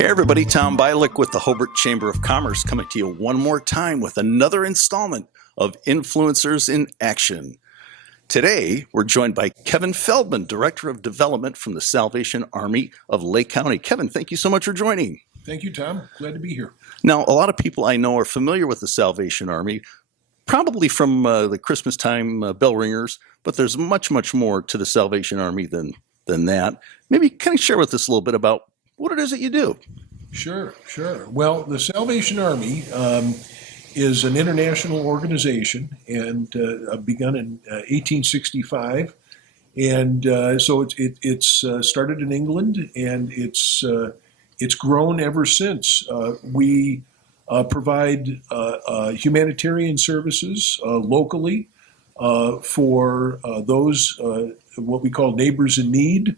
Hey everybody, Tom Bilick with the Hobart Chamber of Commerce coming to you one more time with another installment of Influencers in Action. Today, we're joined by Kevin Feldman, Director of Development from the Salvation Army of Lake County. Kevin, thank you so much for joining. Thank you, Tom. Glad to be here. Now, a lot of people I know are familiar with the Salvation Army, probably from the Christmas time bell ringers, but there's much, much more to the Salvation Army than that. Maybe kind of share with us a little bit about what it is that you do. Sure. Well, the Salvation Army is an international organization and begun in 1865. And so it's started in England, and it's grown ever since. We provide humanitarian services locally for those what we call neighbors in need.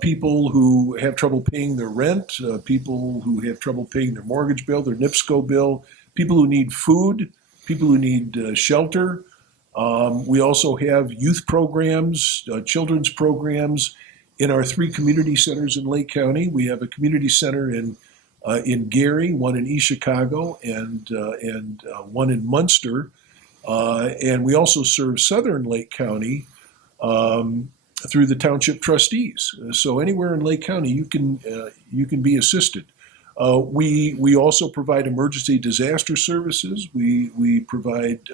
People who have trouble paying their rent, people who have trouble paying their mortgage bill, their NIPSCO bill, people who need food, people who need shelter. We also have youth programs, children's programs in our 3 community centers in Lake County. We have a community center in Gary, one in East Chicago, and one in Munster. And we also serve southern Lake County through the township trustees. So anywhere in Lake County, you can be assisted. We also provide emergency disaster services. We provide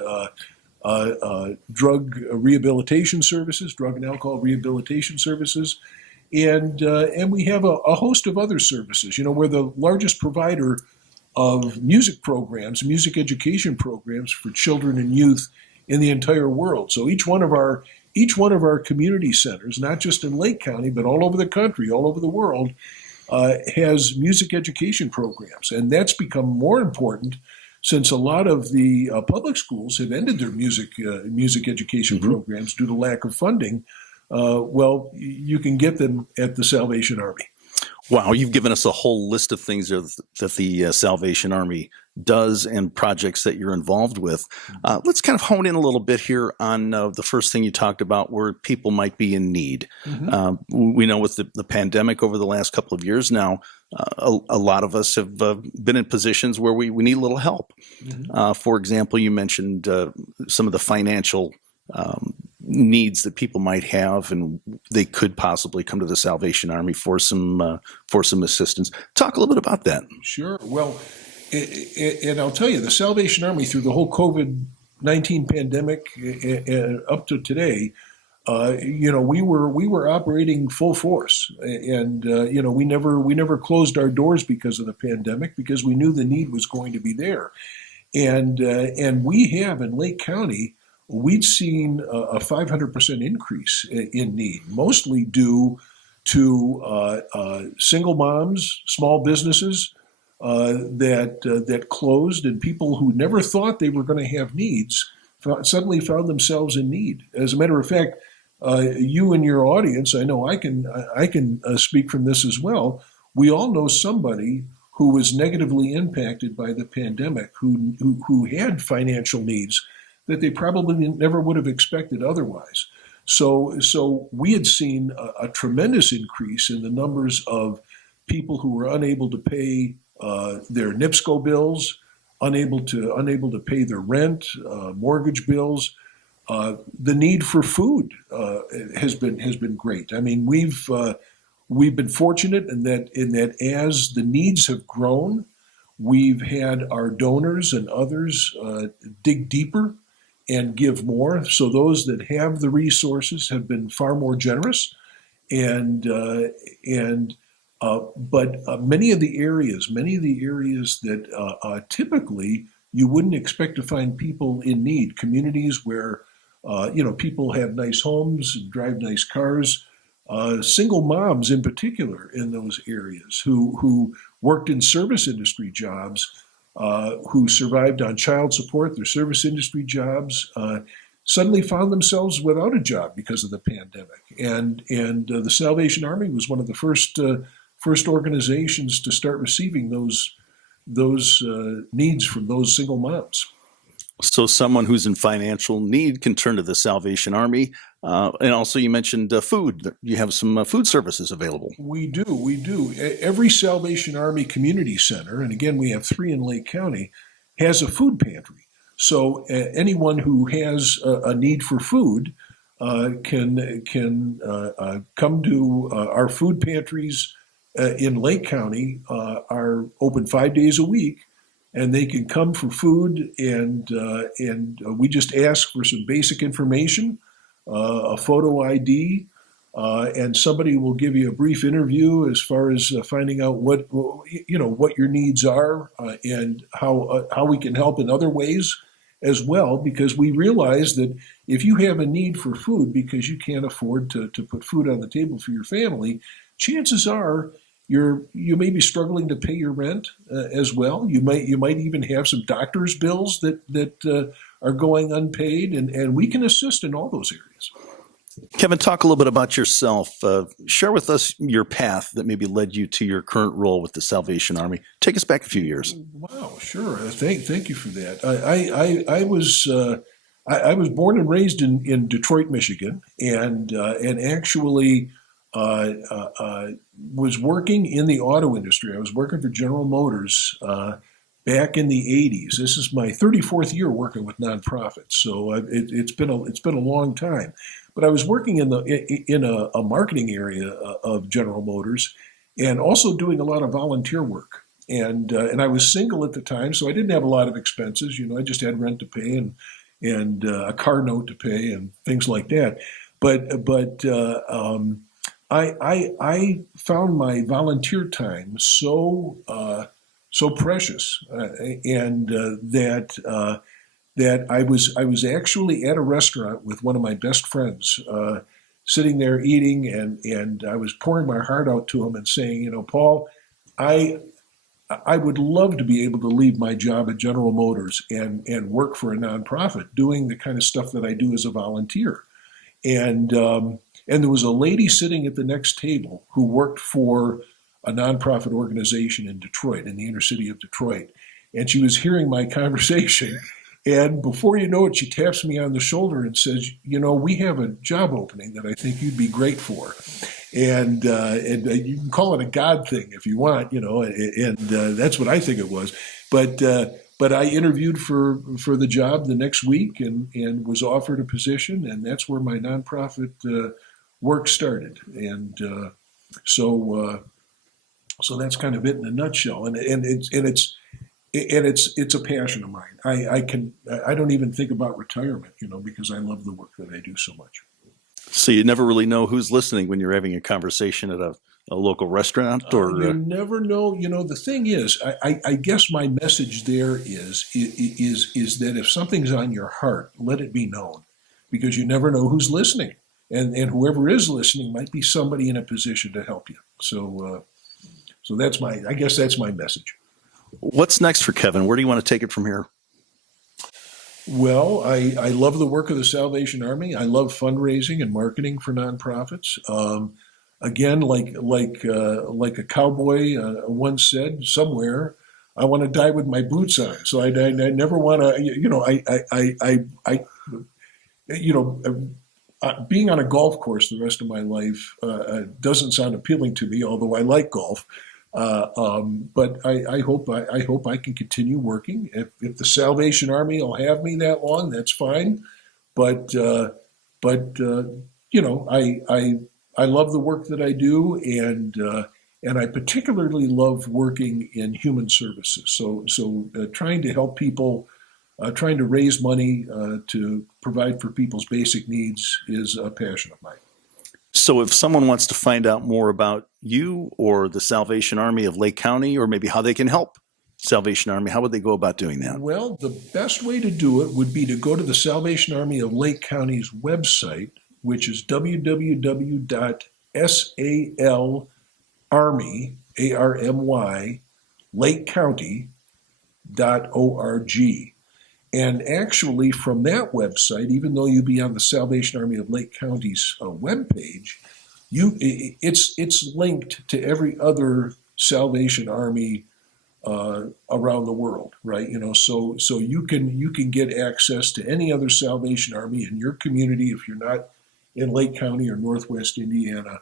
drug rehabilitation services, drug and alcohol rehabilitation services, and we have a host of other services. You know, we're the largest provider of music programs, music education programs for children and youth in the entire world. So each one of our community centers, not just in Lake County, but all over the country, all over the world, has music education programs. And that's become more important since a lot of the public schools have ended their music education programs due to lack of funding. Well, you can get them at the Salvation Army. Wow, you've given us a whole list of things that the Salvation Army does and projects that you're involved with. Let's kind of hone in a little bit here on the first thing you talked about, where people might be in need. We know with the pandemic over the last couple of years now, a lot of us have been in positions where we need a little help. For example, you mentioned some of the financial needs that people might have, and they could possibly come to the Salvation Army for some assistance. Talk a little bit about that. Sure. Well, and I'll tell you, the Salvation Army through the whole COVID-19 pandemic up to today, we were operating full force, and we never closed our doors because of the pandemic, because we knew the need was going to be there, and we have in Lake County. We'd seen a 500% increase in need, mostly due to single moms, small businesses that closed, and people who never thought they were going to have needs suddenly found themselves in need. As a matter of fact, you and your audience, I know I can speak from this as well. We all know somebody who was negatively impacted by the pandemic, who had financial needs that they probably never would have expected otherwise. So we had seen a tremendous increase in the numbers of people who were unable to pay their NIPSCO bills, unable to pay their rent, mortgage bills. The need for food has been great. I mean, we've been fortunate in that as the needs have grown, we've had our donors and others dig deeper and give more. So those that have the resources have been far more generous, but many of the areas that typically you wouldn't expect to find people in need, communities where people have nice homes, drive nice cars, single moms in particular in those areas who worked in service industry jobs. Who survived on child support, their service industry jobs, suddenly found themselves without a job because of the pandemic. And the Salvation Army was one of the first organizations to start receiving those needs from those single moms. So someone who's in financial need can turn to the Salvation Army. And also you mentioned food. You have some food services available. We do, we do. Every Salvation Army community center, and again, we have three in Lake County, has a food pantry. So anyone who has a need for food can come to our food pantries in Lake County. Are open 5 days a week, and they can come for food. And we just ask for some basic information, a photo ID, and somebody will give you a brief interview as far as finding out what your needs are, and how we can help in other ways as well, because we realize that if you have a need for food because you can't afford to put food on the table for your family, chances are you may be struggling to pay your rent as well. You might even have some doctor's bills that are going unpaid, and we can assist in all those areas. Kevin, talk a little bit about yourself. Share with us your path that maybe led you to your current role with the Salvation Army. Take us back a few years. Wow, sure. Thank you for that. I was born and raised in Detroit, Michigan, and actually was working in the auto industry. I was working for General Motors back in the '80s. This is my 34th year working with nonprofits, so it's been a long time. But I was working in a marketing area of General Motors, and also doing a lot of volunteer work. And I was single at the time, so I didn't have a lot of expenses. I just had rent to pay and a car note to pay and things like that. But I found my volunteer time so precious, and that I was actually at a restaurant with one of my best friends, sitting there eating, and I was pouring my heart out to him and saying, Paul, I would love to be able to leave my job at General Motors and work for a nonprofit, doing the kind of stuff that I do as a volunteer. And there was a lady sitting at the next table who worked for a nonprofit organization in Detroit, in the inner city of Detroit. And she was hearing my conversation. And before you know it, she taps me on the shoulder and says, we have a job opening that I think you'd be great for. And you can call it a God thing if you want, and that's what I think it was. But I interviewed for the job the next week and was offered a position, and that's where my nonprofit work started. And so that's kind of it in a nutshell. And it's a passion of mine. I don't even think about retirement, because I love the work that I do so much. So you never really know who's listening when you're having a conversation at a local restaurant, or you never know. The thing is, I guess my message there is that if something's on your heart, let it be known, because you never know who's listening, and whoever is listening might be somebody in a position to help you. So I guess that's my message. What's next for Kevin? Where do you want to take it from here? Well, I love the work of the Salvation Army. I love fundraising and marketing for nonprofits. Again, like a cowboy once said somewhere, I want to die with my boots on. So I never want to. Being on a golf course the rest of my life doesn't sound appealing to me, although I like golf. But I hope I can continue working. If the Salvation Army will have me that long, that's fine. But I love the work that I do, and I particularly love working in human services. So trying to help people, trying to raise money to provide for people's basic needs is a passion of mine. So if someone wants to find out more about you or the Salvation Army of Lake County, or maybe how they can help Salvation Army, how would they go about doing that? Well, the best way to do it would be to go to the Salvation Army of Lake County's website, which is www.salarmy, A-R-M-Y, lakecounty.org. And actually, from that website, even though you be on the Salvation Army of Lake County's webpage, it's linked to every other Salvation Army around the world, right? So you can get access to any other Salvation Army in your community if you're not in Lake County or Northwest Indiana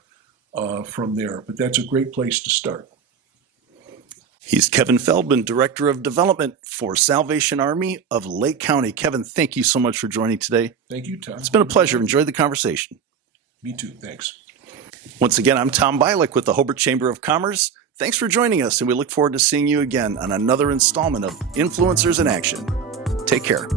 from there. But that's a great place to start. He's Kevin Feldman, Director of Development for Salvation Army of Lake County. Kevin, thank you so much for joining today. Thank you, Tom. It's been a pleasure. Enjoyed the conversation. Me too. Thanks. Once again, I'm Tom Bialik with the Hobart Chamber of Commerce. Thanks for joining us, and we look forward to seeing you again on another installment of Influencers in Action. Take care.